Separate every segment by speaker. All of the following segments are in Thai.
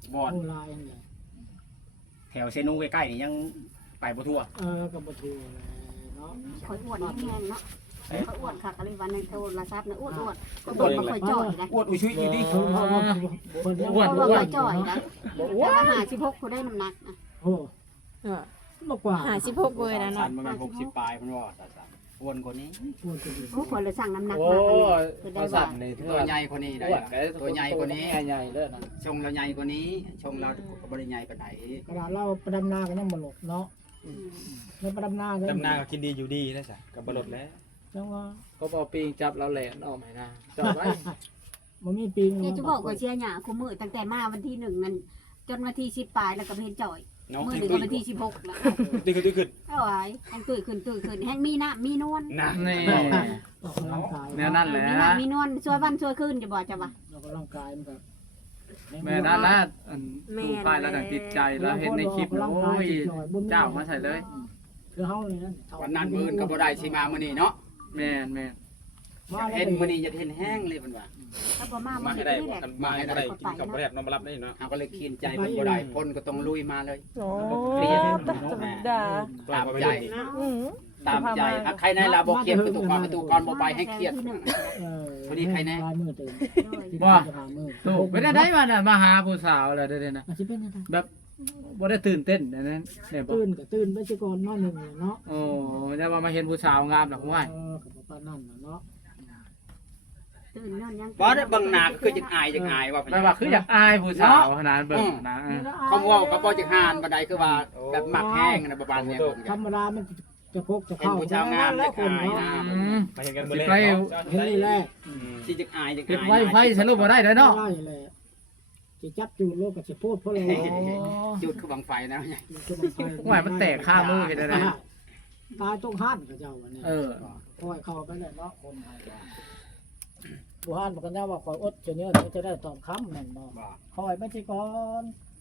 Speaker 1: บ่อน
Speaker 2: โอ้ลายอย่างเงี้ย
Speaker 1: แถวเซนูใกล้ๆนี่ยังไปบ่ทั่ว
Speaker 2: กับบ่ทัวเนาะ
Speaker 3: ข่อยอ้วนแห้งเนาะข่อยอ้วนค่ะก็เลยวันในโทรศัพท์นะอ้วนก็บ่ค่อยจ่อยนะ
Speaker 1: อ้วนอุชุยอยู่ดิ
Speaker 2: อ้วน
Speaker 3: บ่ค่อยจ่อยนะแต่ว่า56เขาได้น้ำหนักนะ
Speaker 2: โอ้มากกว่า
Speaker 4: 56เบอร์แล้ว
Speaker 1: สั
Speaker 4: เนาะ
Speaker 1: นมัน60ปลายมันว่าสันอ้วนกว่านี้
Speaker 2: อ้วนจะดี
Speaker 3: โอ้คนเลยสั่งน้ำหนัก
Speaker 5: โอ้
Speaker 3: มาคือได้
Speaker 5: เขา
Speaker 3: ว่า
Speaker 5: สั่นใน
Speaker 1: ตัวใหญ่กว่านี้ได้ ตัวใหญ่กว่านี้
Speaker 5: ใหญ่เลยนะ
Speaker 1: ชงเราใหญ่กว่านี้ชงเราก็บ่ได้ใหญ่ปานใด
Speaker 2: กระดาษเราประดำนากันยังบ่หลดเนาะในประดำนากัน
Speaker 6: ดำนาก็กินดีอยู่ดีนะจ๊ะกับบรดแล้ว
Speaker 2: จังว่า
Speaker 5: เขาเอาปีงจับเราแหลนออกไหมนะจับไว้
Speaker 2: มันมีปิง
Speaker 3: เนี่ยจะบอกว่าเชียร์หยาคู่มือตั้งแต่มาวันที่1นั่นจนวันที่10ปลายแล้วก็เห็นจ่อย
Speaker 1: เนาะ
Speaker 3: มื้อนึงก็วันที่16แล้ว
Speaker 6: ดีขึ้น
Speaker 3: เอาไว้แห้งตื่นขึ้นแห้งมีน้ำมีนวล
Speaker 6: นะ
Speaker 5: นี่
Speaker 2: ออกกำลังกาย
Speaker 5: แนวนั้นแหละ
Speaker 3: มีน้ำมีนวลช่วยวันช่วยคืนจะบอกจะว่า
Speaker 2: ออกกำลังกายมันก็
Speaker 5: แม่นั่นละดูป้ายแล้วดังติดใจแล้วเห็นในคลิปโอ้ยเจ้ามาใส่เลย
Speaker 2: คือเฮานี่นั่น
Speaker 1: วันนั้นมื้อก็บ่ได้สิมามื้อนี้เนาะ
Speaker 5: แม่น
Speaker 2: มาแล้ว
Speaker 1: เห็นมื้อนี้จะเห็นแห้งเลยเพิ่นว่า
Speaker 3: ถ้าบ่มา
Speaker 6: มา
Speaker 3: บ่
Speaker 6: ให้
Speaker 3: ได้
Speaker 6: ได้
Speaker 3: นี่แหละ
Speaker 6: มาให้ได้กินกับแรบนอนมารับได้เนาะ
Speaker 1: เฮาก็เลยคิดใจเพิ่นบ่ได้พ้นก็ต้องลุยมาเลย
Speaker 4: โอ้
Speaker 1: เปลี่ยน
Speaker 4: ธรรมดา
Speaker 1: ตามใจ
Speaker 4: อือ
Speaker 1: ตามใจใครในเราบ่เครียดประตูก่อนประตูก่อนบ่ไปให้เครียด วันนี้ใครแน่
Speaker 2: ลายมือเต็ม
Speaker 5: ว่าถูกเป็นได้มาน่ะมาหาผู้สาวอะไรเด้นะ
Speaker 2: อาจจะเป็นอะไร
Speaker 5: แบบบ่ได้ตื่นเต้นอันนั้นเนี่ยบ่
Speaker 2: ตื่นไปสิก่อนมาหนึ่งเนาะ
Speaker 5: โอ้แต่ว่ามาเห็นผู้สาวงามหลักห้วย
Speaker 2: กับป้านั่นเนาะ
Speaker 3: ตื่นนอนยัง
Speaker 1: บ่ได้เบิ่งหน้าก็คือจังอายว่า
Speaker 5: แปลว่าคืออยากอายผู้สาวขนาดเบิ่งนะ
Speaker 1: เขาเว้าก็บ่จักหานบ่ได้คือว่าแบบมักแห้งนะประมาณเนี้ย
Speaker 2: ธรรมดามันจะพกจะ
Speaker 1: เป็น
Speaker 2: เข้า
Speaker 1: ผู้ชาวงาม
Speaker 2: แล้ว
Speaker 1: จัก
Speaker 2: คน
Speaker 1: อาย
Speaker 2: เนาะ
Speaker 1: นะ
Speaker 6: ไปเห็นกันเมื่อแรก
Speaker 2: เห็นนี่แหละ
Speaker 1: สิจักอายจัก
Speaker 5: เก็บ
Speaker 1: อาย
Speaker 5: ไว้ไฟสรุปบ่ได้เด้อเนาะ
Speaker 2: ได้เลยจะจับจูโลกกับจะพูดเพราะเรา
Speaker 1: จุดคือบังไฟนะ
Speaker 5: ห้วยมันแตกข้างมือเห็นได้
Speaker 2: ตายต้องห้านกับเจ้าวันนี้
Speaker 5: เออ
Speaker 2: คอยเข้าไปเลยเนาะคนไทยผู้ห้านบอกกันได้ว่าคอยอดจะเนื้อจะได้ตอบคำนั่นบอกคอยไม่ใช่ก่อน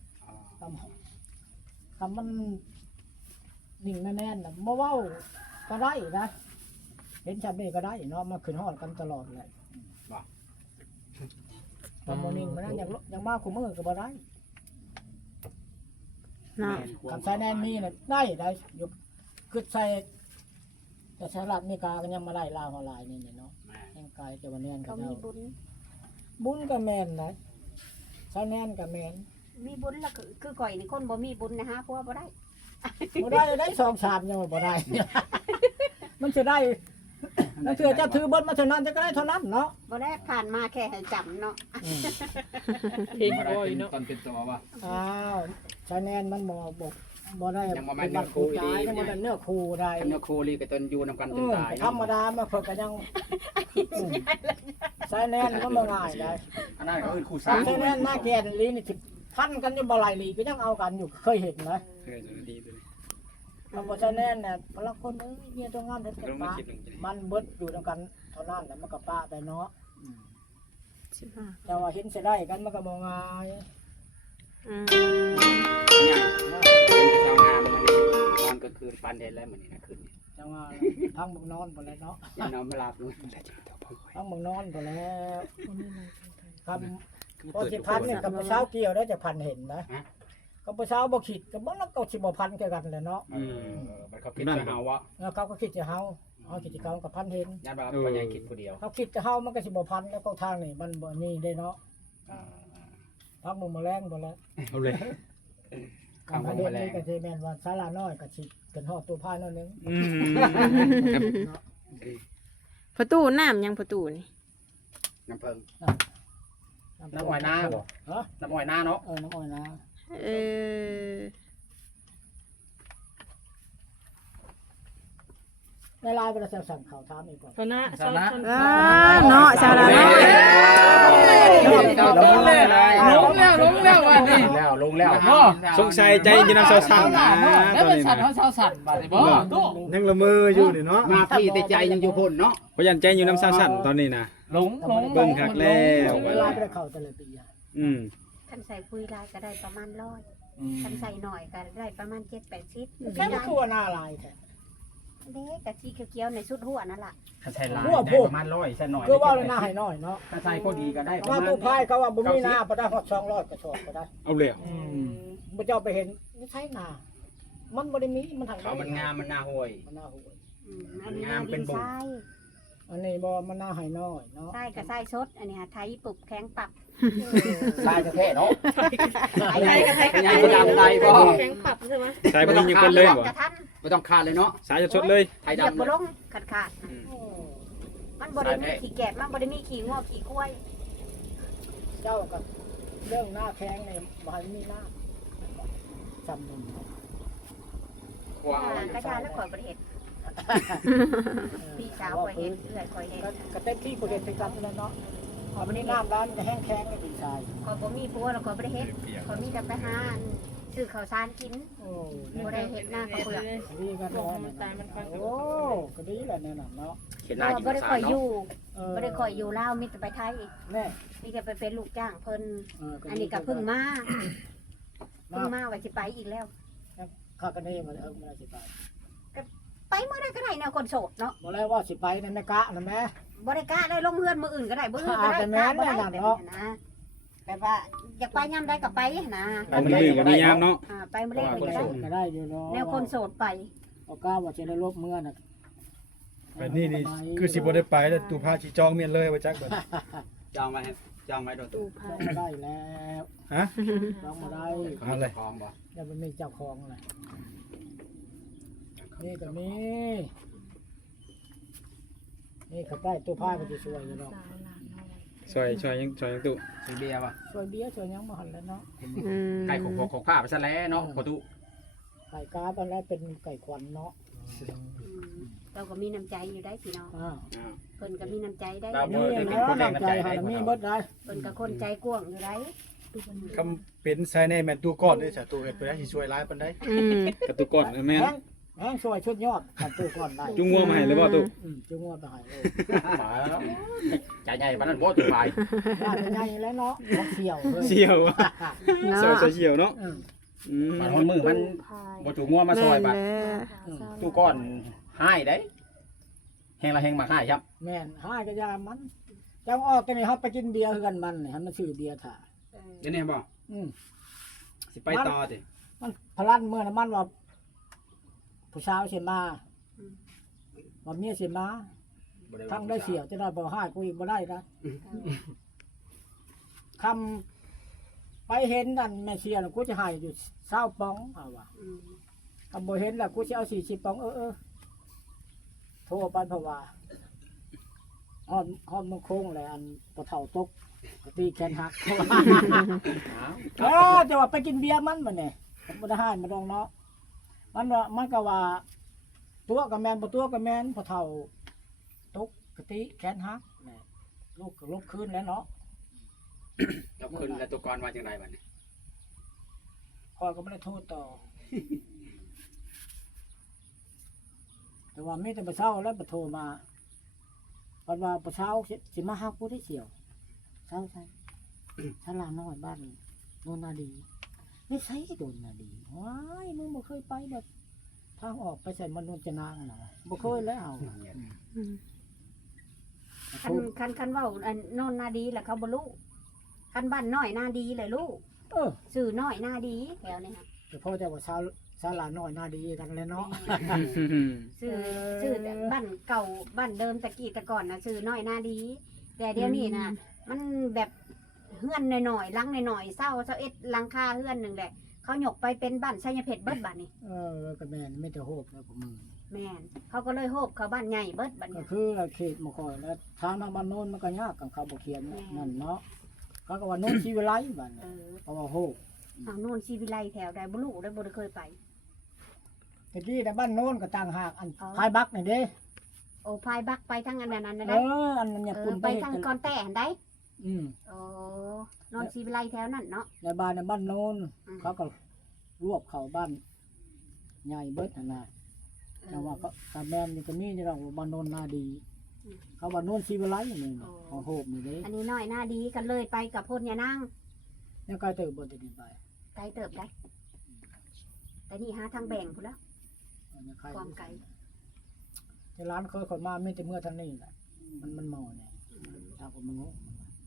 Speaker 2: คำมันนิ่งแน่นๆนะเมื่อว่าก็ได้นะเห็นชัดนี่ก็ได้เนาะมาขึ้นหอดกันตลอดเลยตอนโมนิ่งมันนั่นยังมากคู่มือก็บ่ได้
Speaker 4: เนาะ
Speaker 2: คำใส่แน่นมีน่ะได้ยกคือใส่แต่สหรัฐอเมริกาก็ยังมาได้ลาวออนไลน์นี่เนาะแห่งกายจะวันแน่นกั
Speaker 3: เขา
Speaker 2: บ
Speaker 3: มี
Speaker 2: เรา
Speaker 3: บุญ
Speaker 2: บุญกับแมนนะใส่แน่นกับแมน
Speaker 3: มีบุญแล้วคือก่อยนี่คนบ่มีบุญนะฮะเพราะว่าบ่ได้
Speaker 2: บ่ได้2-3ยังบ่ได้ มันจะได้แล้วเธอจะถือบนมาเท่านั้นจะก็ได้เท่านั้นเนาะ
Speaker 3: บ่ได้ผ่านมาแค่ให้จำเนาะ
Speaker 6: เห็นบ่อยเนาะ
Speaker 1: ตอนเป็นตัวว่า
Speaker 2: อ้าวใส่แน่นมันบ่ได้
Speaker 1: ยังบ่แม่นเนื้อคู่ดี
Speaker 2: ยังบ่ได้เนื้อคู่ได้
Speaker 1: คันว่าโคลีกับตนอยู่นำกันจนตาย
Speaker 2: ธรรมดามาเพิ่นก็ยังใส่แน่นก็บ่ง่ายได้
Speaker 1: อันนั้นก็คือคู่
Speaker 2: ใส่แน่นมาแก่นลีนี่สิพันกันอยู่บ่หลายลีก็ยังเอากันอยู่เคยเห็นนะ
Speaker 6: เคยจะดีตัวนี้
Speaker 2: มันบ่ใช่แน่นน่ะพลังคนเมียตัวงามเด็ด
Speaker 6: ลงมา
Speaker 2: ป้า
Speaker 6: คิดหนึ่ง
Speaker 2: มันเบิดอยู่ด้วยกันเท่านั้นแล้วมันก็ป้าไปเนาะ
Speaker 4: 15
Speaker 2: แต่ว่าเห็นสิได้กันมันก็บ่ง่าย
Speaker 4: อืม
Speaker 1: เนี่ยเป็นชาวงามมันนี่นอนก็คืนปันเด่นแล้วมันนี่นะคืนนี้
Speaker 2: จังว่าพังมึงนอนบ่แล้วเนาะ
Speaker 1: อย่านอนไม่หลับเลย
Speaker 2: พังมึงนอนบ่แล้วครับพอสิพันเนี่ยกับผู้สาวเกี่ยวได้จะพันเห็นนะกับผู้สาวบ่คิดก็บ่แล้วก็สิบ่พันคือกันแหละเนาะ
Speaker 1: มันเขาคิดจะเฮาวะ
Speaker 2: แล้วเขาก็คิดจะเฮาคิดจะเขาก็พันเห็น
Speaker 1: ญาติว่าปัญญาคิดคนเดียว
Speaker 2: เขาคิดจะเฮามันก็สิบ่พันแล้วก็ทางนี่มันบ่นี่ได้เนาะพังมึงมาแรงบ่แล้ว
Speaker 6: เอาเลย
Speaker 2: คำเด็นนี่ก็จะแม่นว่าศาลาน้อยก็สิเป็นฮอดตัวพายน้อยนึง
Speaker 4: ประตูน้ำยังประตูนี่
Speaker 1: น้ำเพิง
Speaker 2: น้ำอ้อยนาบ่ฮะ
Speaker 1: น้ำอ้อยหน้าเนาะ
Speaker 2: น้ำอ้อยนา
Speaker 4: เออ
Speaker 2: ในลายเป็นสั่งข่าวถามอีกก่อน
Speaker 5: ชนะชนะ
Speaker 4: เนาะชาวนาเนาะ
Speaker 5: ลงแล้ววันนี้
Speaker 1: ลงแล้ว
Speaker 6: สงสัยใจยินำสั่นนะ
Speaker 5: แล้ว
Speaker 6: ตอน
Speaker 5: เป็น
Speaker 6: นี้
Speaker 5: สัตว์
Speaker 6: นะ
Speaker 5: เขาสั่นบาดนี้บ่ตู้
Speaker 6: ยังละมืออยู่นี่เนาะ
Speaker 1: มาพี่แต่ใจยังอยู่พุ่นเนาะ
Speaker 6: เพราะยันใจอยู่น้ำสั่นตอนนี้นะ
Speaker 5: หลง
Speaker 6: เบิ่งคักแล้ว
Speaker 2: ในลายเป็นข่าวแต่ละปี
Speaker 6: อืม
Speaker 3: คันใส่ปุยลายก็ได้ประมาณ100คันใส่หน่อยก็ได้ประมาณ7-80
Speaker 2: แค่ว่าคือว่าหน้าลายแท้
Speaker 3: เด็กกะชีเขียวๆในชุดหัวนั่นล่ะ
Speaker 1: ถ้าใช้ลายได้ประมาณ100ซะหน่อย
Speaker 2: คือว่าเลยหน้าให้น้อยเนาะ
Speaker 1: ถ้าใช้พอดีก็ได้ประ
Speaker 2: ว่า
Speaker 1: มาณ
Speaker 2: ตู้พายเขาว่าบ่มีหน้าบ่ได้ฮอด200กระสอบก็ได้
Speaker 6: เอาแล้ว
Speaker 2: บ่เจ้าไปเห็นไม่ใช่หน้ามันบ่ได้มีมันทาง
Speaker 1: เขามันงามมันน่าห่วย
Speaker 2: มันหน้าหู
Speaker 3: อันนี้นาดินทราย
Speaker 2: อันนี้บ่มันหน้าให้น้อยเนาะ
Speaker 3: ทรายกับทรายสดอันนี้หาไทยปุบแข็งปับ
Speaker 1: ทรายแท้ๆเนาะ
Speaker 3: ไทยกับไทย
Speaker 1: เป็นยังบ่ดำไทยบ่
Speaker 3: แข็งปับใช่ไหม
Speaker 6: สายบ่นี้ยังเป็นเลยบ่
Speaker 3: กระทัน
Speaker 1: บ่ต้องขาดเลยเนาะ
Speaker 6: สายสดๆเลย
Speaker 1: ไทย
Speaker 3: เหยียบ
Speaker 1: ดำ
Speaker 3: บ่
Speaker 1: เลย
Speaker 3: ลงขาดมันบ่ได้มีขี้แกะมันบ่ได้มีขี้งอกขี้กล้วย
Speaker 2: เจ้ากับเรื่องหน้าแข้งนี่บ่ให้มีหน้าจำนึง
Speaker 1: กว้าง
Speaker 3: กระจายแล้วข่อยบ่ได้เฮ็ดพี่สาวข่อยเฮ็ดเอื้อยข่อยเฮ็ด
Speaker 2: ก็เต็มที่บ่ได้ไปกันแล้วเนาะเอามันนี่น้ำร้านจะแห้งแข็งเลยดีใจ
Speaker 3: ข่อยบ่มีปัวแล้วข่อยบ่ได้เฮ็ดข่อยมีแต่ไปหาซื้อข้าวสารกิน
Speaker 2: โอ้
Speaker 3: บ่ได้เฮ็ดหน้าข้าวเปลือก
Speaker 2: ดีกันน้อยโอ้ก็ดีแหละแน่นอนเนาะ
Speaker 1: เขียน
Speaker 3: เพ
Speaker 1: ลาย
Speaker 3: ราะ
Speaker 1: อยู่
Speaker 3: บ่ได้
Speaker 1: ภาษา
Speaker 3: ข่อยอ
Speaker 1: เนาะ
Speaker 3: ยู่บ่ได้ข่อยอยู่ลาวมีแต่ไปไทย
Speaker 2: แน่
Speaker 3: มีแต่ไปเป็นลูกจ้างเพิ่น
Speaker 2: อั
Speaker 3: อันนี้ก็เพิ่งมาเพิ่งมาว่าสิไปอีกแล้ว
Speaker 2: ข้ากันนี่มันมันสิไป
Speaker 3: ไปเมื่อใดก็ได้แนวคนโสดเนาะ
Speaker 2: บ่แล้วว่าสิไปนั่นแม่กะนั่นแม่
Speaker 3: บ่ได้กะได้ลงเฮือนมื้ออื่นก็ได้มื้ออื่นก็ได้
Speaker 2: แต่แม่น
Speaker 3: บ่ได้
Speaker 2: แม่นเนาะ
Speaker 3: นะแบบว่าอยากไปยามใดก็ไปนะ
Speaker 6: ไปมันดื้อก็มียามเนาะ
Speaker 3: ไปมื้อแรกก็ได้
Speaker 2: ก็ได้อยู่เนาะ
Speaker 3: แนวคนโสดไป
Speaker 2: เอาก้าวว่าจะได้ลบเมื่อน่ะ
Speaker 7: แบบนี้นี่คือสิบ่ได้ไปแล้วตู้ผ้าสิจองเมียนเลยว่าจักเบิด
Speaker 1: จองไว้ให้จองไว้โดนตู้
Speaker 2: ได้แล้ว
Speaker 7: ฮะ
Speaker 2: ต้องมาได้
Speaker 7: เอาเลย
Speaker 1: พร้อมบ่
Speaker 2: แล้วมันมีเจ้าของแหละนี่ก็มีนี่ขับได้ตัวผ้าก็จะสวยอยู่เนาะ
Speaker 6: ช่วยยังตู้
Speaker 1: ซื้อเบียร์บ่
Speaker 2: สวยเบี้ยสวยหยังมาหันแล้วเนาะ
Speaker 1: ไก่ของผ้าไปซะแล้วเนาะประตู
Speaker 2: ไก่กาตอนแรกเป็นไก่ควันเนาะ
Speaker 3: เราก็มีน้ำใจอยู่ได้พี่น้อง
Speaker 2: อ้าว
Speaker 3: เพิ่นก็มีน้ำใจได้
Speaker 2: นี่แล้วน้ำใจหันมีเบิดได้
Speaker 3: เพิ่นก็คนใจกว้างอยู่ได้
Speaker 7: คำเป็นใส่ในแม่นตู้ก้อนเด้อจ้ะตู้เฮ็ดไปได้สิช่วยหลายปานใด
Speaker 6: กระตุกก่อนแม่น
Speaker 2: แห้งสวยชุดยอดกันตัวก่อนได้
Speaker 6: จุงงัวมาให้เลยบ่ตู้
Speaker 2: จุงงัวไปให้เลย
Speaker 1: มาแล้วใจใหญ่ปานนั้นบ่ถึงไป
Speaker 2: น่าจะใหญ่แล้วเนาะของเสี่ยวเลย
Speaker 6: เสี่ยว
Speaker 4: เนาะ
Speaker 6: ซอยเสี่ยวเนาะ
Speaker 1: มันมือมันบ่ถูกงัวมาซอยบัด
Speaker 4: แม่น
Speaker 1: ตู้ก้อนให้ได้แหงละแหงมาให้ครับ
Speaker 2: แม่นหายกระยามันจังออกกันนี่ครับไปกินเบียร์คือกันมันนี่หันมาซื้อเบียร์ถ่า
Speaker 1: เดี๋ยวนี้บ่
Speaker 2: อืม
Speaker 1: สิไปต่อติ
Speaker 2: มันพลันเมื่อนะมันว่าผู้สาวเสียมาว่าเมียเสียมาทั้งได้เสียจะได้บ่ให้กูอีกบ่ได้นะคำไปเห็นนั่นแม่เสียน่ะกูจะให้อยู่20ป๋องเอาว่าคำบ่เห็นแล้วกูสิเอา40ป๋องโทรไปเพราะว่าฮอดมันโค้งแหละอันบ่เฒ่าตกก็ตีแขนหักจะว่าไปกินเบียร์มันบ่เนี่ยบ่ได้ให้มาดองเนาะมันว่ามันก็ว่าตัวกับแมนบ่ตัวกับแมนพอเฒ่าตกกะติแขนหักแหน่ลูกก็ลุกขึ้นแล้วเนาะ
Speaker 1: ยกขึ้นแล้วตู้ก้อนว่าจังไดบัดนี้
Speaker 2: พ่อก็บ่ได้โทษต่อ แต่ว่ามีแต่บ่เช้าแล้วบ่โทรมาเพราะว่าบ่เช้าสิมาหากูได้เสี่ยวเช้าใช่ฉลาน้อยบ้านโนนนาดีไม่ใช่โดนนาดีว้ายมึงบ่เคยไปแบบทางออกไปใส่มนุษย์จะนางน่ะบ่เคยแล้ว
Speaker 3: คันเว้าอันโนนนาดีแหละเขาบ่รู้คันบ้านน้อยนาดีเลยลูก
Speaker 2: เออ
Speaker 3: สื่อน้อยนาดีแถวนี้ค่ะ
Speaker 2: แต่พ่อจะว่าชาลาน้อยนาดีกันเลยเนาะ
Speaker 3: ชื่อบ้านเก่าบ้านเดิมตะกี้แต่ก่อนนะชื่อน้อยนาดี แต่เดี๋ยวนี้นะมันแบบเฮือนหน่อยๆหลังหน่อยๆเศร้าเอ็ดหลังคาเฮือนหนึ่งแหละเขาหยกไปเป็นบ้านชัยเพชรเบิดบ้านนี่
Speaker 2: ก็แม่นไม่แต่โหบแล้วผมมือ
Speaker 3: แม่นเขาก็เลยโฮบเขาบ้านใหญ่เบิดบ้าน
Speaker 2: ก็
Speaker 3: เนี่ย
Speaker 2: คือเขตมาคอยแล้วทางบ้านโน้นมันก็ยากกับเขาบ่เขียนนั่นเนาะเขาก็ว่าโน้นชีวิไลบ้านเพราะว่าโหบ
Speaker 3: ทางโน่นชีวิไลแถวใดบ่รู้ได้บ่ได้เคยไป
Speaker 2: ตะกี้แต่บ้านโน้นก็ต่างหากอันพายบักนี่เด้
Speaker 3: โอ้พายบักไปทางอันนั้นนะ
Speaker 2: เอ
Speaker 3: ได้
Speaker 2: อันนั้นอย่าปุ่น
Speaker 3: ไปทางกอนแต่หันได้
Speaker 2: อืม
Speaker 3: โอ้นอนชีวิไลแถวนั้นเนาะ
Speaker 2: ในบ้านโน้นเขาก็รวบเข้าบ้านใหญ่เบิดนั่นน่ะแต่ว่าก็แม่นนี่ก็มีนี่เราบ้านโน้นนาดี เขาว่าโน้นชีวิไลนี่ของโหบนี่เด้
Speaker 3: อันนี้น้อยหน้าดีกันเลยไปกับพ่นยานาง
Speaker 2: แล้วก็เติบบ่ได้ไป
Speaker 3: ไกลเติบได้ แต่นี่หาทางแบ่งพุ่นแล้วความไกล
Speaker 2: แต่ร้านเคยคนมาไม่แต่เมื่อทางนี้แหละมันเมาเนี่ยทางคนมันงง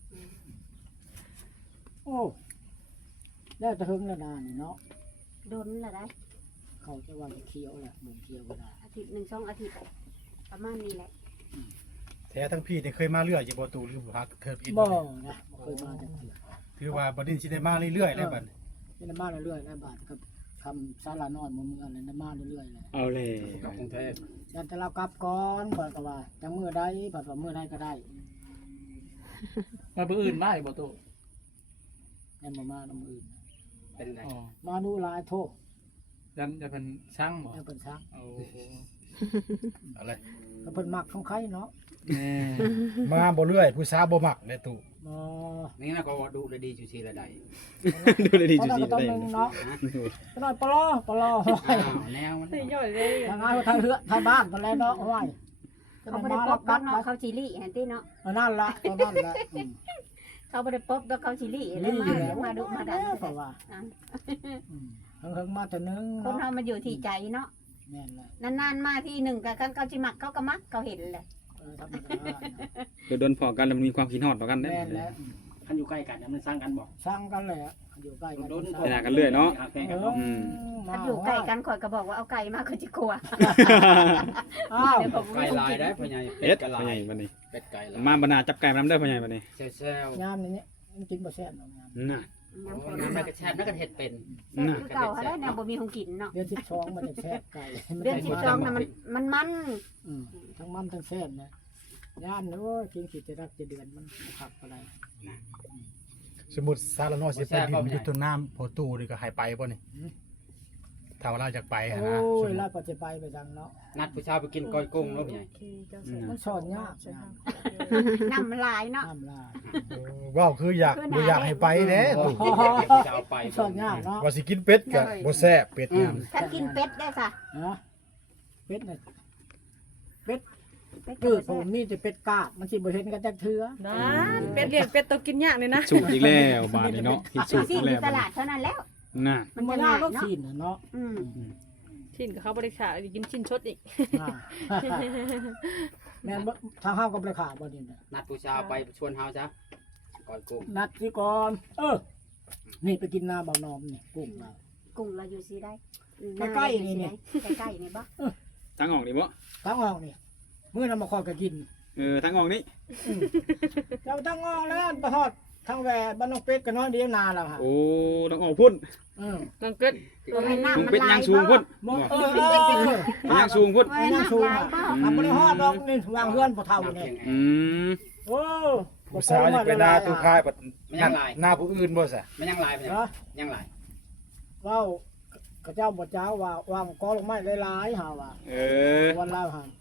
Speaker 2: โอ้แล้วจะหึงแล้วนานนี่เนาะ
Speaker 3: โดนละได้
Speaker 2: เขาจะว่าจะเคี้ยวแหละบ่เคี้ยวก็ได้
Speaker 3: อาทิตย์1 2อาทิตย์ประมาณนี้แหละ
Speaker 7: แท้ทั้งพี่นี่เคยมาเรื่อยอยู่บ่ตู่หรือบ่ฮักเทิดอิน
Speaker 2: บ่นะบ่เคยมาจากเถื่อ
Speaker 7: ถือว่าบ่ได้สิได้มาเรื่อยๆแล้วบัดนี้
Speaker 2: เป็นมาเรื่อยๆแล้วบาทกับคำสาราน้อยมือเมืองอะไรมาเรื่อยๆเลย
Speaker 6: เอาเลย
Speaker 1: กับกรุงเทพ
Speaker 2: ยันแต่เรากลับก่อนก่อนก็ว่าจะมื้อใดบัดว่ามื้อใดก็ได้
Speaker 5: มาบ่อื่นมาอีกบ่ตู้
Speaker 2: แม่นบ่มาน้ำอื่น
Speaker 1: เป็นไง
Speaker 5: อ๋อ
Speaker 2: มาดูหลายโทษ
Speaker 5: ยันจะเป็นช่างบ่
Speaker 2: แล้วเพิ่นซัก
Speaker 5: โอ้
Speaker 7: อะไร
Speaker 2: ก็เพิ่นมักของใครเนาะ
Speaker 5: แน่
Speaker 7: มาบ่เรื่อยผู้สาวบ่มักเด้ตู่
Speaker 2: บ่
Speaker 1: นี่นะก็ดูได้ดีจุชีละใด
Speaker 6: ดูเลยดี
Speaker 2: เพ
Speaker 6: จุ
Speaker 2: ราะ
Speaker 6: ด
Speaker 2: นั้น
Speaker 6: ๆ
Speaker 2: ก็ต้อง
Speaker 6: ได้
Speaker 2: นึงเนาะก็น้อยปลอ
Speaker 1: อ้าวแนวมัน
Speaker 4: ย่อยเลย
Speaker 2: ทางงานทางเรือทางบ้านเพิ่นแล้วเนาะห้วย
Speaker 3: เขาบ่ได้ปบดอกเนาะเขาจิลี่หั่นติเนาะ
Speaker 2: นั่นล่ะตอนนั้นล่ะ
Speaker 3: เขาบ่ได้ปบดอกเขาจิลี่เลย
Speaker 2: นี่
Speaker 3: มา
Speaker 2: แหละ
Speaker 3: เลี้ยงมาดุมาดัน
Speaker 2: ก็ว่าเฮิงๆมาแต่นึง
Speaker 3: คนเฮามันอยู่ที่ใจเนาะ
Speaker 2: แม่นแหละ
Speaker 3: นานๆมาที่หนึ่งก็กันเขาสิมักเขาก็มักเขาเห็นแหละ
Speaker 2: ธรรมดา
Speaker 6: เดี๋ยวโดนพอกันแล้วมันมีความคิดฮอดต่อกันได้
Speaker 2: แม่นแล้ว
Speaker 1: คันอยู่ใกล้กันเนี่ยมันสร้างกันบอก
Speaker 2: สร้างกันแหละอยู่ใกล้กัน
Speaker 6: ไปหากันเรื่อยเนาะ
Speaker 1: แข่งกันเนาะ
Speaker 3: ถ้าอยู่ใกล้กันข่อยก็บอกว่าเอาไก่มาก็สิกลัว
Speaker 2: อ้าว
Speaker 3: เดี๋ยวผม
Speaker 1: ไก่ลายได้พ่อใหญ่
Speaker 6: เอ็ด
Speaker 1: กะ
Speaker 6: พ่อ
Speaker 1: ลา
Speaker 6: ใหญ่
Speaker 1: ย
Speaker 6: บัดนี้
Speaker 1: เป็ดไก่ลาย
Speaker 6: มาบรรณาจับไก่มานํเด้อพ่อใหญ่บัดนี้
Speaker 1: แซว
Speaker 2: ยามนี้มันกินบ่แซ่บเนาะยาม
Speaker 6: น่ะ
Speaker 1: ๆโอ้น้ำมันกระแชบนักกระเห็ดเป็น
Speaker 6: น่ะ
Speaker 3: คือเก่าเขาได้แนวบ่มีของกินเนาะ
Speaker 2: เดือน12มันจะแซ่บไก่
Speaker 3: เดือน12น่ะมัน
Speaker 2: ทั้งมันทั้งแซ่บนะยามนี้โอ้ยกินสิจะรักจะเดือนมันขับอะไร
Speaker 7: สมมุติสารน้อยสิไปดินอยู่ต้นน้ำพอตู่นี่ก็ให้ไปบ่นี่ถ้าว่าเราอยากไปหั่น
Speaker 2: โอ้
Speaker 7: นะ
Speaker 2: ยแล้วก็จะไปจังเนาะ
Speaker 1: นัดผู้ชายไปกินก้อยกุ้งเนาะพ่อใหญ่
Speaker 2: มันสอนยาก
Speaker 3: น้ำลายเนาะ
Speaker 2: น้ำลาย
Speaker 7: เว้าคืออยากบ่อยากให้ไปเด้ตู่
Speaker 1: จะเอาไป
Speaker 2: สอนยากเนาะ
Speaker 7: ว่าสิกินเป็ดก็บ่แซ่บเป็ดยาม
Speaker 3: ถ้ากินเป็ดได้ซะ
Speaker 2: นะเป็ดน่ะเป็ด
Speaker 3: เป็ด
Speaker 2: คือผมนี่จะเป็ดกาบมันสิบ่เห็นกันจักเทื่อ
Speaker 4: นะเป็ดเลี้ยงเป็ดตัวกินยากเลยนะ
Speaker 6: สูตรอีกแล้วบาดนี้เนาะผิดสูตร
Speaker 3: สิ
Speaker 6: อีก
Speaker 3: อ
Speaker 6: แล้ว
Speaker 3: ยู่ตลาดเท่านั้นแล้ว
Speaker 6: น่ะ
Speaker 2: มันบ่ยากหรอกชิ้นน่ะเนาะ
Speaker 3: อืม
Speaker 4: ชิ้นกับเขาบริขารกินชิ้นชดอีก
Speaker 2: อ่าแม่นบ่ทางเฮาก็บ่ได้ขาบ่นี่น่ะ
Speaker 1: นัดผู้ชายไปชวนเฮาจ้ะก้อยกุ้ง
Speaker 2: นัดสิก่อนนี่ไปกินนาบ่อนอมนี่กุ้งเรา
Speaker 3: กุ้งเราอยู่สิได้
Speaker 2: ใกล้ๆนี่นี่
Speaker 3: ใกล้ๆนี่บ่
Speaker 6: ทางออกนี่บ่
Speaker 2: ทั้งออกนี่มื้อนั้นมาคอยก็กิน
Speaker 6: ทางออกนี่
Speaker 2: เจ้าทั้งออกแล้วไปฮอดทางแหวบ้านน้องเป็ดก็น้อยเดียวนาแล้วฮะ
Speaker 6: โอ้ทางออกพุ่น
Speaker 4: ลังเกิด
Speaker 3: ตัวให้น้ำ
Speaker 6: มึง
Speaker 3: มัน
Speaker 6: เป็ด
Speaker 3: ลาย
Speaker 6: ยางสูงพุ่น
Speaker 2: บ่
Speaker 6: บ่
Speaker 2: ย
Speaker 6: างสูงพุ่น
Speaker 3: ตัวให้น้ำลายบ่
Speaker 2: ทำบ่ได้ฮอดดอกนี่วางเฮือนบ่เท่านี่
Speaker 6: อืม
Speaker 2: โอ้
Speaker 7: ผู้สาวอยากไปนาตู่คายบัด
Speaker 1: ไม่ยังลาย
Speaker 7: หน้าผู้อื่นบ่ซะ
Speaker 1: ไม่ยังลายไป
Speaker 2: เนาะ
Speaker 1: ยังลาย
Speaker 2: เว้ากระเจ้าบ่เจ้าว่าวางกอลงไม้หลายๆหาว่า
Speaker 6: เออ
Speaker 2: วันลาวหา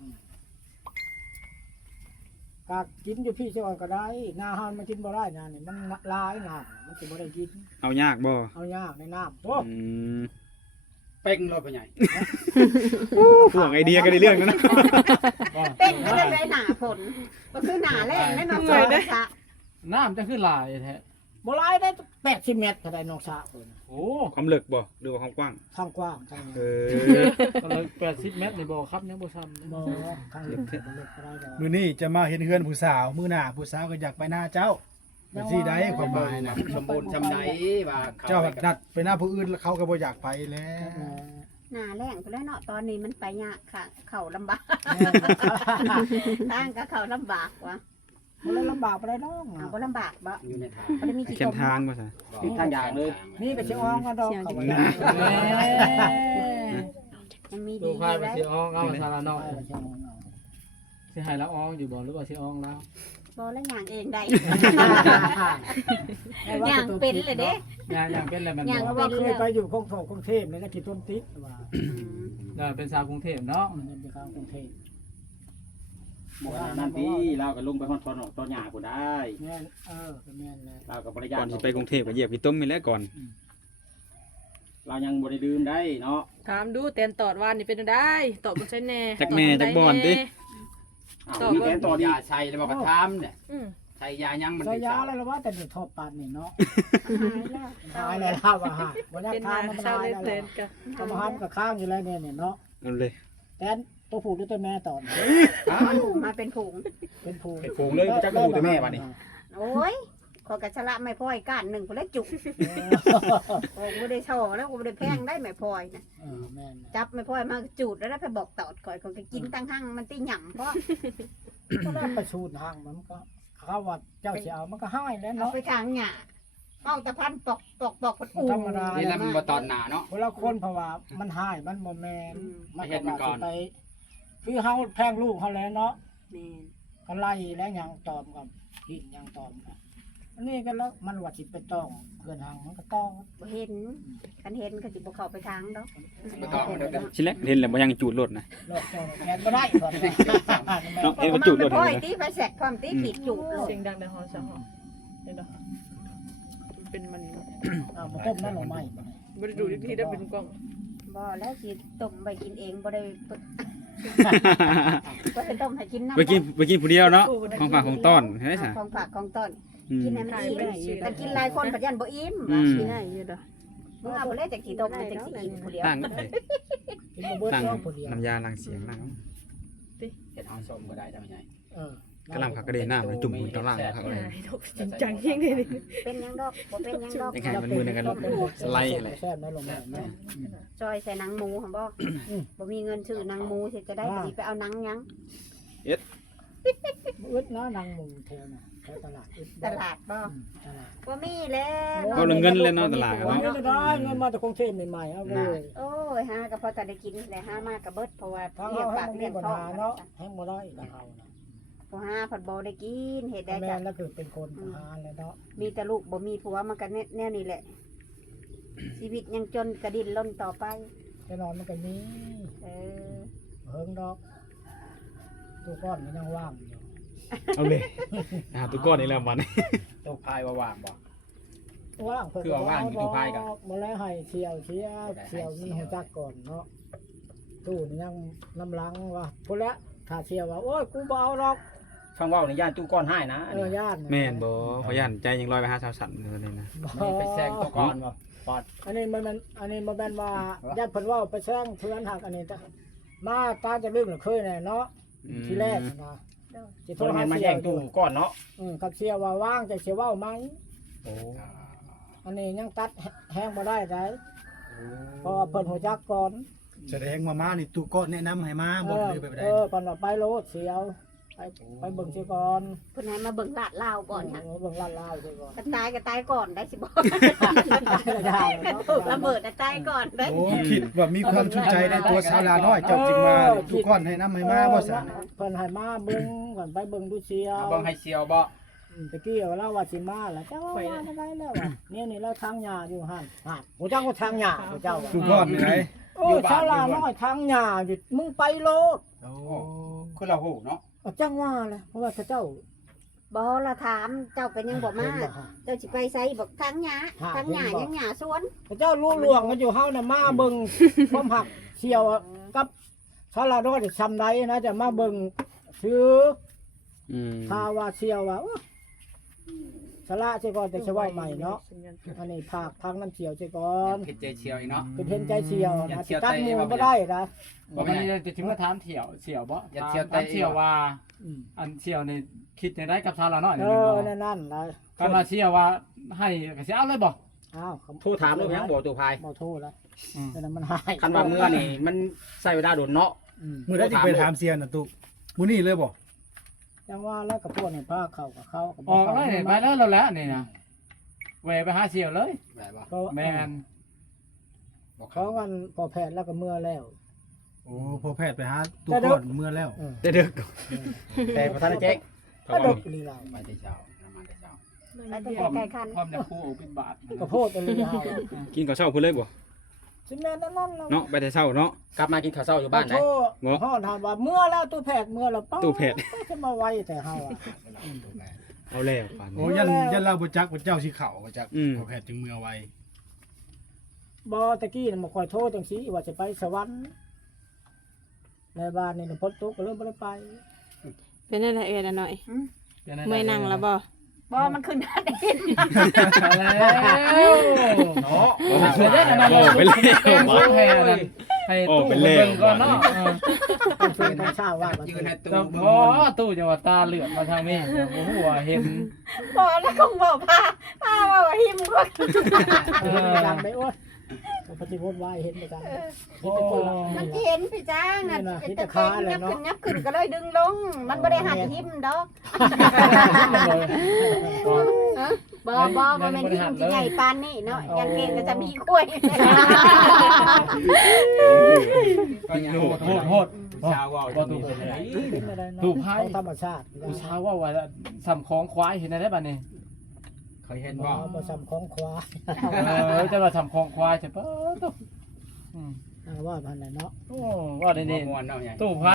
Speaker 2: ก็กินอยู่พี่สิก่อนก็ได้หน้าเฮามันกินบ่ได้นานี่มันหลายน้ำมันสิบ่ได้กิน
Speaker 6: เอายากบ่
Speaker 2: เอายากในน้ำโอ้
Speaker 6: อืม
Speaker 1: เป่งเลยพ่อใหญ่
Speaker 6: พวกไอเดียกันในเรื่องนั้นนะ
Speaker 3: เป็นก็ได้เลยหนาฝนก็คือหนาแรงแน่นอนเลยจ้ะ
Speaker 5: น้ำจะขึ้นลายแท้
Speaker 2: บ่หลายได้80 เมตรก็ได้นอกสระเพิ่น
Speaker 5: โอ้
Speaker 6: ความลึกบ่หรือว่าความกว้าง
Speaker 2: ทางกว้างทาง
Speaker 6: เอ
Speaker 2: นี้
Speaker 6: อ
Speaker 5: ก็เลย80 เมตรในบ่อครับยังบ่ซ้ำ
Speaker 2: บ่ทางลึกบ่ลึกก็ได้ดอก
Speaker 7: มื้อนี้จะมาเห็นเฮือนผู้สาวมื้อหน้าผู้สาวก็อยากไปหน้าเจ้าเป็นสิได้ความหมายนะ
Speaker 1: สมบูรณ์จำได้ว่า
Speaker 7: เจ้านัดไปหน้าผู้อื่นแล้วเขาก็บ่อยากไปแล้ว
Speaker 3: หนาแรงก็แล้วเนาะตอนนี้มันไปยากค่ะ เข่าลำบากทางก็เข่าลำบากว่ะ
Speaker 2: มันเลยลำบากไปได้ดอก
Speaker 3: เอาบ่ลำบากบ่
Speaker 1: อยู่ในทาง
Speaker 3: บ่ได้มีกี่
Speaker 6: เข้
Speaker 3: ต
Speaker 6: ม
Speaker 3: ม
Speaker 6: ทางบ่ซะ
Speaker 1: ทางอย่างเลย
Speaker 2: นี่ก็สิออกก็ดอกเข้าไปได้
Speaker 3: ยังมี
Speaker 5: ดู
Speaker 3: ดี
Speaker 5: พายไป
Speaker 3: ไว้
Speaker 5: สิอองเอาสารน้อย
Speaker 2: ไปสิออกเอา
Speaker 5: สิให้ละอองอยู่บ่หรือว่าสิอองแล้ว
Speaker 3: บ่แล้วอย่างเองได้
Speaker 2: ให้ว่า
Speaker 3: อย่างเป็นเลยเด้
Speaker 5: อย่างเป็นอะไรมัน
Speaker 3: อย่าง
Speaker 2: เพราะว่าเคยไปอยู่กรุงเทพนี่ก็สิต้นติดว่า
Speaker 5: เป็นชาวกรุงเทพเนาะ
Speaker 2: มันเป็นข้างกรุงเทพ
Speaker 1: หมดนั่นที่เราก็ลงไปฮอดตอนหญ้ากูได้
Speaker 2: แม่นก็แม่นแหละ
Speaker 1: เราก็บ่ได้ยา
Speaker 6: ก่อนสิไปกรุงเทพก็เหยียบพี่ต้มนี่แหละก่อน
Speaker 1: เรายังบ่ได้ลืมได้เนาะ
Speaker 4: ถามดูแตนตอดวานนี่เป็นได้ตอดบนใช้แน่
Speaker 6: จักแม่จักบ่อนติ
Speaker 1: มีแต่ต่อยาใช้แล้วบอกกระทำเนี่ย
Speaker 4: อืม
Speaker 1: ใช้ยายังมัน
Speaker 2: ใส่ยาอะไรล่ะว่าแต่นี่ทอดปานนี่เนาะ
Speaker 3: หายแล้ว
Speaker 2: หายแล้วล่ะว่าฮะบ่อยาก
Speaker 4: เป็น
Speaker 2: ทา
Speaker 4: นา
Speaker 2: มัน
Speaker 4: ชาว
Speaker 2: หาย
Speaker 4: เล
Speaker 2: แล้ว
Speaker 4: เทน
Speaker 2: ล่ะ
Speaker 4: กัน
Speaker 2: ก็มาหันกับข้างอยู่แล้วเนี่ยเนาะ
Speaker 6: เอาเลย
Speaker 2: แต่ตัวผูกด้วยตัวแม่ตอน
Speaker 3: มาเป็นผง
Speaker 2: เป็นผูก
Speaker 1: เป็นฝูงเลยจักกระดูกตัวแม่บัดนี้
Speaker 3: โอ้ยขอกระชะละไม่พลอยก้านหนึ่งคนละจุกโอ้กูได้โชว์แล้วกูได้แพงได้ไม่พลอยนะ
Speaker 2: แม่น
Speaker 3: จับไม่พลอยมาจูดแล้วไปบอกตอดก่อยก็กินตั้งหั่งมันตีหย่ำเพราะ
Speaker 2: ก็ได้ประชูดทางมันก็เขาว่าเจ้าสิเอามันก็ให้แล้ว
Speaker 3: เอา
Speaker 2: เนาะ
Speaker 3: ไปทางหย่าเอาตะพันปอกคนอู
Speaker 2: ธรรมดา
Speaker 1: นี่แล้วมันบ่ตอนหน้าเนาะ
Speaker 2: เวลาคนเพราะว่ามันให้มันบ่แม่นมัน
Speaker 1: เฮ็ดมันก่อน
Speaker 2: ไปคือเฮาแพงลูกเฮาแล้วเนาะ
Speaker 3: แม่น
Speaker 2: ก็ไล่แล้วยังตอมกับกินยังตอมกันอันนี้ก็แล้วมันว่าสิไปต้องเกินทางมันก็ต้อง
Speaker 3: บ่เห็นคันเห็นก็สิบ่เข้าไปทางดอก
Speaker 1: บ่ตอนมันเด้อ
Speaker 6: สิแลเห็นแล้วบ่ยังจูดรถนะ
Speaker 2: โลกต้องแม่นบ่ได้ก่อน
Speaker 6: เนาะ
Speaker 3: พอ
Speaker 6: เห็น
Speaker 3: ก็
Speaker 6: มัน
Speaker 3: มา
Speaker 6: จูด
Speaker 3: ไป
Speaker 6: รถ
Speaker 3: พลอย
Speaker 6: เลย
Speaker 3: ตีไปแสกความตีผิดจุกโลด
Speaker 4: เสียงดังในหอสหอเห็นบ่เป็นมัน
Speaker 2: เอามาต้มนั่นลงไม้
Speaker 4: บ่ได้ดูที่ได้เป็นกล้อง
Speaker 3: บ่แล้วสิต้มไปกินเองบ่ได้บ่ได้ต้มให้กินน้ำ
Speaker 6: ไปกินผู้เดียวเนาะของฝากของต้อนเฮ้ยซะ
Speaker 3: ของฝากของต้น
Speaker 6: อืม
Speaker 3: กินให้มันอิ่มแต่กินหลายคนปัจจันบ่อิ่ม
Speaker 6: อืม
Speaker 4: สิได้อยู่ดอก
Speaker 3: มึงเอาบ่เลยจะกี่ต้มมันจังสิอิ่มผู้เดียว
Speaker 6: ตั้ง
Speaker 2: กินบ่เบิด
Speaker 6: ตั้ง
Speaker 2: เนาะผู้เดียว
Speaker 6: น้ำยาล้างเสียงล้าง
Speaker 1: เฮ็ดเฮาส้มก็ได้ทำไง
Speaker 6: กำลังผักกระเด็นน้ำเลยจุ่มมันกำลังผักเลย
Speaker 4: จริงจังยังนี่
Speaker 3: เป็นหยังดอกบ่เป็นหยังดอก
Speaker 6: ไอ้ไข่มันมือในกันสไลด์อะไร
Speaker 2: แซ่บแล้วลงไม้เนาะ
Speaker 3: ซอยใส่หนังหมูหั่นบ่บ่มีเงินซื้อหนังหมูสิจะได้สิไปเอาหนังหยัง
Speaker 2: อึดเนาะนางหมูแถวน่ะแถวตลาดอึด
Speaker 3: ตลาดบ่
Speaker 2: ตลาด
Speaker 3: บ่มีแล้ว
Speaker 6: ก็เงินเลยเนาะตลาด
Speaker 2: วัน
Speaker 6: เนาะ
Speaker 2: นี้จะได้เงินมาจากกรุงเทพใหม่ๆเอาเลย
Speaker 3: โอ้ยหาก็พอจะได้กินแต่หามาก็เบิดเพราะว่า
Speaker 2: ทาง
Speaker 3: เลี้ยง
Speaker 2: เราให้
Speaker 3: ปาก
Speaker 2: มันมี
Speaker 3: เลี้ยง
Speaker 2: ปัญ
Speaker 3: ท้อง
Speaker 2: หาเนาะแห้งบ่ได้ทางเรานะ
Speaker 3: ผู้หาผัดบ่ได้กินเฮ็ดได้
Speaker 2: แม่
Speaker 3: จ้ะ
Speaker 2: แล้วคือเป็นคนหาแล้วเนาะ
Speaker 3: มีแต่ลูกบ่มีผัวมันก็แนวนี้แหละ ชีวิตยังจนกระดินล้นต่อไป
Speaker 2: แน่นอนมันก็มี
Speaker 3: เออ
Speaker 2: เฮิงดอกตัวก้อนมันยังว่างอยู่
Speaker 6: เอาเลยตัวก้อนนี่แหละวัน
Speaker 1: ตัวพายว่าว่างบ่
Speaker 2: ว่างเพิ่น
Speaker 1: คือว่าว่างอยู่ตัวพายกัน
Speaker 2: บ่แล้วให้เที่ยวนี่ฮู้จักก่อนเนาะตู้นี่ยังน้ำลังว่าพุ่นละถ้าเที่ยวว่าโอ้ยกูบ่เอาหรอก
Speaker 1: ฟังเว้าในย่านตู้ก้อนให้นะอันนี้
Speaker 2: ย่าน
Speaker 6: แม่นบ่ขอยันใจยังลอยไปหาชาวสันเลยนะ
Speaker 1: นี่ไปแซงตัวก้อนบ่ปอด
Speaker 2: อันนี้มันอันนี้บ่แม่นว่าญาติเพิ่นเว้าไปแซงเพื่อนหักอันนี้จ้ะมาตาจะลืมน่ะเคยแน่เนาะทีแรกนะสิโทร
Speaker 1: ตัว
Speaker 2: หา
Speaker 1: นี้มา
Speaker 2: เสี่
Speaker 1: แย่
Speaker 2: ยว
Speaker 1: งตู้ก้อนเนาะ
Speaker 2: กับเสี่ยวว่าว่างจะสิเว้าไหม
Speaker 1: โอ้
Speaker 2: อันนี้ยังตัดแห้งบ่ได้ได้เพราะว่าเพิ่นฮู้จักก่อน
Speaker 7: แสดงว่ามานี่ตู้ก้อนแนะนำให้มาบ่ได้ไปได้
Speaker 2: เพิ่นว่าไปโลดเสียวไปเบิ่งซิก่อน
Speaker 3: เพิ่นให้มาเบิ่งลาดลาวก่อนค่ะ
Speaker 2: เบิ่งลาดลาวซิก่อน
Speaker 3: ก็ตายก่อนได้สิบ่
Speaker 2: ได้เนาะ
Speaker 3: ถูกระเบิดตายก่อนได้
Speaker 7: โอ้คิดว่ามีความสนใจในตัวสาวลาน้อยเจ้าจึงมาตู้ก้อนให้นำให้มาบ่ซั่น
Speaker 2: เพิ่นให้มาเบิ่งก่อนไปเบิ่งดูเสียว
Speaker 1: เอาเบิ่งให้เสียวบ่
Speaker 2: ตะกี้เราว่าสิมาแล้วเจ้าว่าได้แล้วอ่ะนี่เราทางหญ้าอยู่หั่นโอ้เจ้าก็ทางหญ้าเจ้า
Speaker 7: ตู้ก้อนนี่ไหน
Speaker 2: โอ้ชาวลาน้อยทางหญ้าอยู่มึงไปโลด
Speaker 7: โอ้
Speaker 1: คือเราฮู้เนาะ
Speaker 2: จังว่าแหละเพราะว่าเจ้า
Speaker 3: บ่ละถามเจ้าก็ยังบ่มาเจ้าสิไปไสบอกทางหญ้ายังหญ้าสวน
Speaker 2: เจ้ารู้ลวงกันอยู่เฮาน่ะมาเบิ่งความหักเสี่ยวกับชาวลาน้อยซำใดนะจะมาเบิ่งซื้อถ้าว่าเสี่ยวว่าสละใช่ก่อนแต่จะว่าใหม่เนาะอันนี้ภาคทางน้ำเสี่ยวใช่ก่อน
Speaker 1: เฮ็ดใจเชียวอีกเนาะ
Speaker 2: เป็นเห็นใจเสี่ยวนะตัดหมูบ่ได้นะ
Speaker 5: บ่แม่นจะถึงมาถามเที่ยวเสี่ยวบ่
Speaker 1: อย่าเที่ยว
Speaker 5: ถามเสี่ยวว่า
Speaker 2: อืม
Speaker 5: อันเสี่ยวนี่คิดจังไดกับชาวละน้อย
Speaker 2: เอ
Speaker 5: นี่แม่น
Speaker 2: อ
Speaker 5: บ่
Speaker 2: นั่นนะ
Speaker 5: กันว่าเสี่ยวว่าให้ก็สิเอาเลยบ่
Speaker 2: อ้าว
Speaker 1: โทรถามเลยยังบ่ตัวพาย
Speaker 2: บ่โทษแล้วแต่นั้นมันหาย
Speaker 1: คันว่าเมื่อนี่มันใช้เวลาโดนเนาะ
Speaker 7: มื้อใดสิไปถามเซียนน่ะตู้มื้อนี้เลยบ่
Speaker 2: จังว่าแล้วกับพวกนี่พาเข้ากับเขากับ
Speaker 5: ออกเลยนี่ไปแล้วแล้วแหละนี่นะแหวไปหาเสี่ยวเลย
Speaker 1: แบบว่า
Speaker 2: เขา
Speaker 5: แม่น
Speaker 1: บ่
Speaker 2: เขากันพอแพทย์แล้วก็เมื่อแล้ว
Speaker 7: โอ้พอแพทย์ไปหาตู้ก้อนเมื่อแล้ว
Speaker 6: แต่ดึก
Speaker 1: แต่บ่ทันได้แจ้ง
Speaker 2: ก็ดกลีเรา
Speaker 1: ไปแต่เช้าน้ำมันแต่เช้า
Speaker 3: ไปแต่ไกลคัน
Speaker 5: พร้อมจะคู่เป็นบาท
Speaker 2: ก็โพดลีเรา
Speaker 6: กินข้าวเช้าพุ่นเลยบ่
Speaker 2: สิแม่นนั่นแล้ว
Speaker 6: เนาะไปแต่เช้าเนาะ
Speaker 1: กลับมากินข้าวเช้าอยู่บ้านไหน
Speaker 6: บ่
Speaker 2: พ่อถามว่าเมื่อแล้วตู้แพทย์เมื่อแล้วป้า
Speaker 6: ตู้แพทย์
Speaker 2: จะมาไว้แต่เฮาอ่ะ
Speaker 6: เอาแล้วป่าน
Speaker 7: โอ้
Speaker 6: นี้
Speaker 7: ยันเราบ่จักว่าเจ้าสิเข้าบ่จัก
Speaker 6: อืม
Speaker 7: พอแพทย์จึงเมื่อไว
Speaker 2: บ่ตะกี้น่ะบ่ค่อยโทรจังซี่ว่าจะไปสวรรค์ในบ้านนี่น่ะพ้นตกก็เลยบ่ได้ไป
Speaker 4: เป็นอะไรเอ่ยหน่อยเมื่อยนั่งแล้วบ่
Speaker 3: บ่มันขึ้นได้เอง
Speaker 5: แล้วเนาะ
Speaker 6: บอกไปแล้ว
Speaker 5: แพงแพงนั่นให้ตู้เบิ่งก่อนเนาะ
Speaker 2: ต้องช่วยต้องเช่าว่ากัน
Speaker 1: ยืนให้ตู้
Speaker 5: แต่
Speaker 1: เบิ่ง
Speaker 5: พอตู้จังว่าตาเหลือกมาทางนี้บ่ฮู้ว่าเห็น
Speaker 3: บ่แล้วคงบอกพาว่าหิมก็
Speaker 2: เห็นประจำได้โอ้ยปฏิวัติว่าเห็นประจำเห็นแต่คนละ
Speaker 3: มันเห็นพี่จ้างน่ะแต่ขาเลยเนาะยับขึ้นก็เลยดึงลง มันบ่ได้หัดหิมดอกบ่แม่นหิมที่ใหญ่ปานนี้เนาะยังเก่งก็จะมีกล้วย
Speaker 1: ก็ยัง
Speaker 5: โหด
Speaker 1: ชาวว่า
Speaker 5: บ่ตู้ ถูกให้
Speaker 2: ของธรรมชาติ
Speaker 5: ผู้ชาวว่าสำของควายเห็นได้บัดนี้
Speaker 1: เคยเห็น
Speaker 2: บ่
Speaker 1: บ่
Speaker 2: บ่ซ้ำของควาย
Speaker 5: จะมาสำของควายใช่ปะ
Speaker 2: ว่าพันไหนเนาะ
Speaker 5: โอ้ว่าได้นี่
Speaker 1: ม่วนเนาะใหญ่
Speaker 5: ตู้พระ